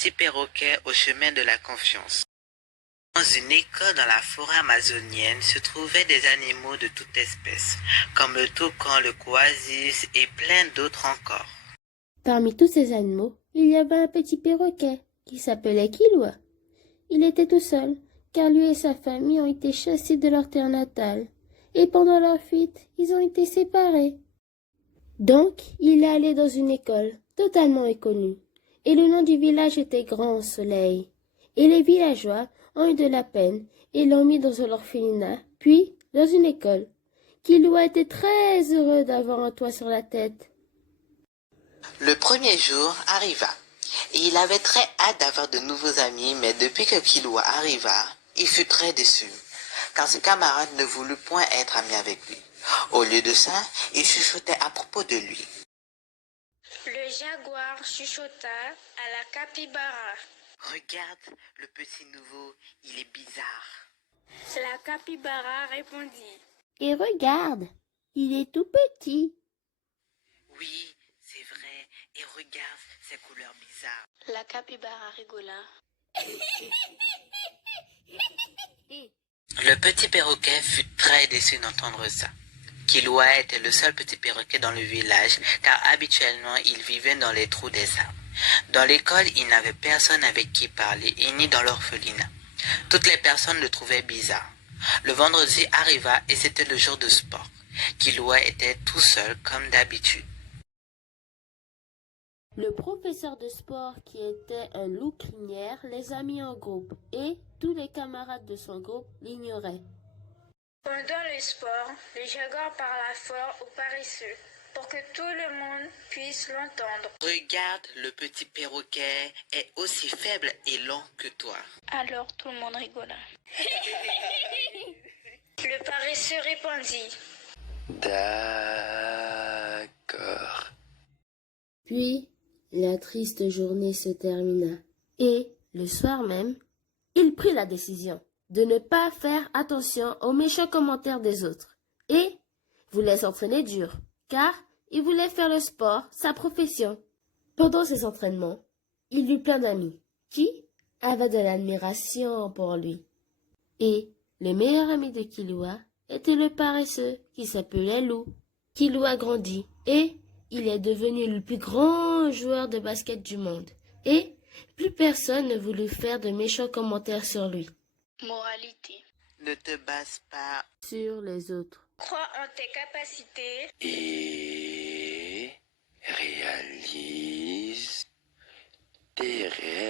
petit perroquet au chemin de la confiance. Dans une école dans la forêt amazonienne se trouvaient des animaux de toute espèce, comme le toucan, le oasis et plein d'autres encore. Parmi tous ces animaux, il y avait un petit perroquet qui s'appelait Kilua. Il était tout seul, car lui et sa famille ont été chassés de leur terre natale, et pendant leur fuite, ils ont été séparés. Donc, il est allé dans une école totalement inconnue, et le nom du village était Grand Soleil. Et les villageois ont eu de la peine et l'ont mis dans un orphelinat, puis dans une école. Kilua était très heureux d'avoir un toit sur la tête. Le premier jour arriva, et il avait très hâte d'avoir de nouveaux amis, mais depuis que Kilua arriva, il fut très déçu, car ses camarades ne voulurent point être amis avec lui. Au lieu de ça, ils chuchotaient à propos de lui. Le jaguar chuchota à la capybara. Regarde, le petit nouveau, il est bizarre. La capybara répondit. Et regarde, il est tout petit. Oui, c'est vrai, et regarde ses couleurs bizarres. La capybara rigola. Le petit perroquet fut très déçu d'entendre ça. Kilua était le seul petit perroquet dans le village, car habituellement il vivait dans les trous des arbres. Dans l'école, il n'avait personne avec qui parler, et ni dans l'orphelinat. Toutes les personnes le trouvaient bizarre. Le vendredi arriva et c'était le jour de sport. Kilua était tout seul comme d'habitude. Le professeur de sport, qui était un loup crinière, les a mis en groupe, et tous les camarades de son groupe l'ignoraient. Pendant le sport, le jaguar parla fort aux paresseux pour que tout le monde puisse l'entendre. Regarde, le petit perroquet est aussi faible et long que toi. Alors tout le monde rigola. Le paresseux répondit. D'accord. Puis, la triste journée se termina, et, le soir même, il prit la décision de ne pas faire attention aux méchants commentaires des autres, et voulait s'entraîner dur, car il voulait faire le sport sa profession. Pendant ses entraînements, il eut plein d'amis, qui avaient de l'admiration pour lui. Et le meilleur ami de Kilua était le paresseux qui s'appelait Lou. Kilua grandit, et il est devenu le plus grand joueur de basket du monde. Et plus personne ne voulut faire de méchants commentaires sur lui. Moralité. Ne te base pas Sur les autres. Crois en tes capacités. Et réalise tes rêves.